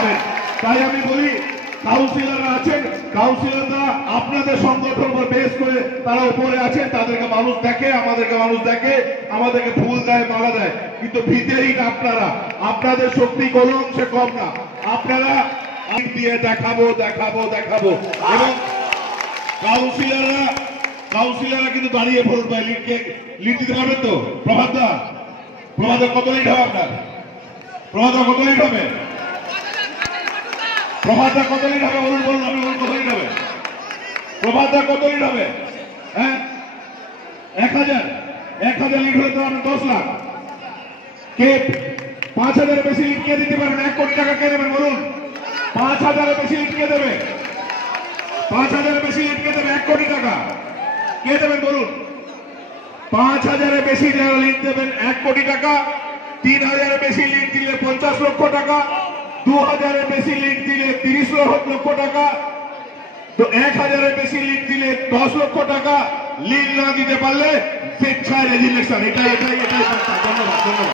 পাবেন। তাই আমি বলি কাউন্সিলররা আছেন, কাউন্সিলররা আপনাদের সংগঠন উপর বেস করে তারা উপরে আছেন, তাদেরকে মানুষ দেখে, আমাদেরকে মানুষ দেখে, আমাদেরকে ফুল দেয়, মালা দেয়, কিন্তু ভিতরেই আপনারা, আপনাদের শক্তি কোনো অংশে কম না। আপনারা দিয়ে দেখাবো দেখাবো দেখাবো। এবং কাউন্সিলররা কিন্তু দাঁড়িয়ে ভোট পায়, লিড দিতে পারবেন তো? প্রভাতদা কত লিড হবে আপনার? প্রভাতদা কত লিড হবে? প্রভাতদা কত লিড হবে বলুন, বলুন আপনি বলুন, কত লিড হবে? প্রভাতদা কত লিড হবে? হ্যাঁ 1000 লিড হলে তো আপনার 10 লাখ। কে 5000 বেশি লিড কে দিতে পারবেন? 1 কোটি টাকা কে দেবেন বলুন? 5000 বেশি লিড কে দেবে? 5000 বেশি লিড কে দেবে? 1 কোটি টাকা কে দেবেন বলুন? 5000 বেশি যারা লিড দেবেন 1 কোটি টাকা, 3000 বেশি লিড দিলে 50 লক্ষ টাকা, 2000 বেশি লিড দিলে 30 লক্ষ টাকা, তো 1000 বেশি লিড দিলে 10 লক্ষ টাকা। লিড না দিতে পারলে স্বেচ্ছায় রেজিগনেশন। এটাই ধন্যবাদ।